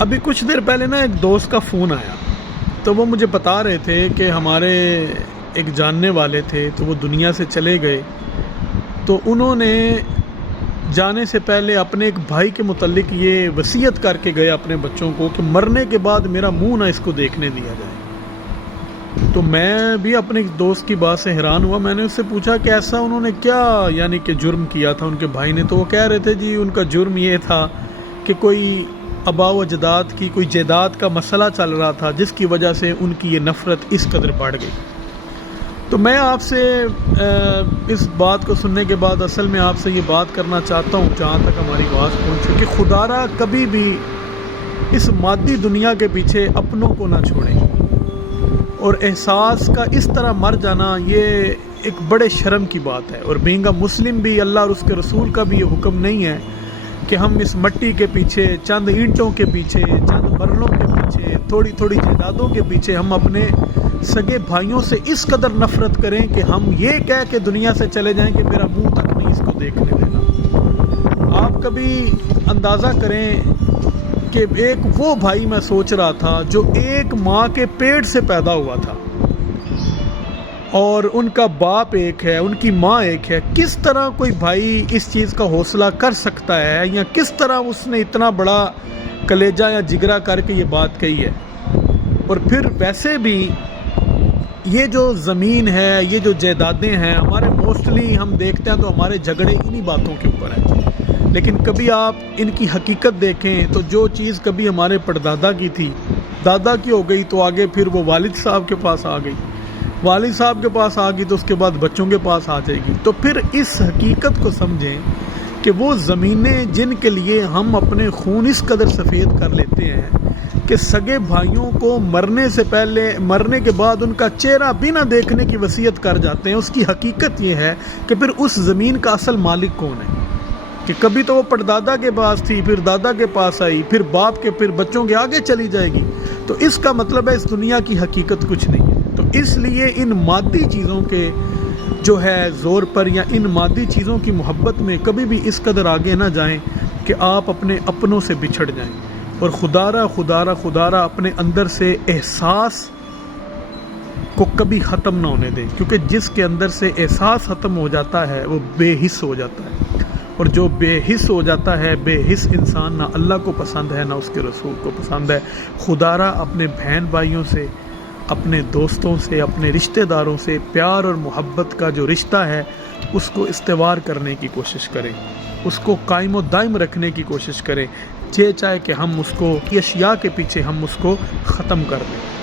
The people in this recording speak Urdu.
ابھی کچھ دیر پہلے نا ایک دوست کا فون آیا، تو وہ مجھے بتا رہے تھے کہ ہمارے ایک جاننے والے تھے تو وہ دنیا سے چلے گئے، تو انہوں نے جانے سے پہلے اپنے ایک بھائی کے متعلق یہ وصیت کر کے گئے اپنے بچوں کو کہ مرنے کے بعد میرا منہ نہ اس کو دیکھنے دیا جائے۔ تو میں بھی اپنے ایک دوست کی بات سے حیران ہوا۔ میں نے اس سے پوچھا کہ ایسا انہوں نے کیا یعنی کہ جرم کیا تھا ان کے بھائی نے؟ تو وہ کہہ رہے تھے جی ان کا جرم یہ تھا کہ کوئی آباء و اجداد کی کوئی جائیداد کا مسئلہ چل رہا تھا، جس کی وجہ سے ان کی یہ نفرت اس قدر بڑھ گئی۔ تو میں آپ سے اس بات کو سننے کے بعد اصل میں آپ سے یہ بات کرنا چاہتا ہوں، جہاں تک ہماری آواز پہنچے، کہ خدا را کبھی بھی اس مادی دنیا کے پیچھے اپنوں کو نہ چھوڑیں، اور احساس کا اس طرح مر جانا یہ ایک بڑے شرم کی بات ہے۔ اور بینگ مسلم بھی اللہ اور اس کے رسول کا بھی یہ حکم نہیں ہے کہ ہم اس مٹی کے پیچھے، چند اینٹوں کے پیچھے، چند مرلوں کے پیچھے، تھوڑی تھوڑی جائیدادوں کے پیچھے ہم اپنے سگے بھائیوں سے اس قدر نفرت کریں کہ ہم یہ کہہ کے دنیا سے چلے جائیں کہ میرا منہ تک نہیں اس کو دیکھنے دینا۔ آپ کبھی اندازہ کریں کہ ایک وہ بھائی میں سوچ رہا تھا جو ایک ماں کے پیٹ سے پیدا ہوا تھا، اور ان کا باپ ایک ہے، ان کی ماں ایک ہے، کس طرح کوئی بھائی اس چیز کا حوصلہ کر سکتا ہے، یا کس طرح اس نے اتنا بڑا کلیجہ یا جگرا کر کے یہ بات کہی ہے؟ اور پھر ویسے بھی یہ جو زمین ہے، یہ جو جائیدادیں ہیں، ہمارے موسٹلی ہم دیکھتے ہیں تو ہمارے جھگڑے انہی باتوں کے اوپر ہیں، لیکن کبھی آپ ان کی حقیقت دیکھیں تو جو چیز کبھی ہمارے پردادا کی تھی، دادا کی ہو گئی تو آگے پھر وہ والد صاحب کے پاس آ گئی، والد صاحب کے پاس آ گئی تو اس کے بعد بچوں کے پاس آ جائے گی۔ تو پھر اس حقیقت کو سمجھیں کہ وہ زمینیں جن کے لیے ہم اپنے خون اس قدر سفید کر لیتے ہیں کہ سگے بھائیوں کو مرنے سے پہلے، مرنے کے بعد ان کا چہرہ بھی نہ دیکھنے کی وصیت کر جاتے ہیں، اس کی حقیقت یہ ہے کہ پھر اس زمین کا اصل مالک کون ہے؟ کہ کبھی تو وہ پردادا کے پاس تھی، پھر دادا کے پاس آئی، پھر باپ کے، پھر بچوں کے آگے چلی جائے گی۔ تو اس کا مطلب ہے اس دنیا کی حقیقت کچھ نہیں ہے۔ تو اس لیے ان مادی چیزوں کے جو ہے زور پر، یا ان مادی چیزوں کی محبت میں کبھی بھی اس قدر آگے نہ جائیں کہ آپ اپنے اپنوں سے بچھڑ جائیں، اور خدا را اپنے اندر سے احساس کو کبھی ختم نہ ہونے دیں، کیونکہ جس کے اندر سے احساس ختم ہو جاتا ہے وہ بے حس ہو جاتا ہے، اور جو بے حس ہو جاتا ہے، بے حس انسان نہ اللہ کو پسند ہے نہ اس کے رسول کو پسند ہے۔ خدا را اپنے بہن بھائیوں سے، اپنے دوستوں سے، اپنے رشتہ داروں سے پیار اور محبت کا جو رشتہ ہے اس کو استوار کرنے کی کوشش کریں، اس کو قائم و دائم رکھنے کی کوشش کریں، چاہے کہ ہم اس کو اشیاء کے پیچھے ہم اس کو ختم کر دیں۔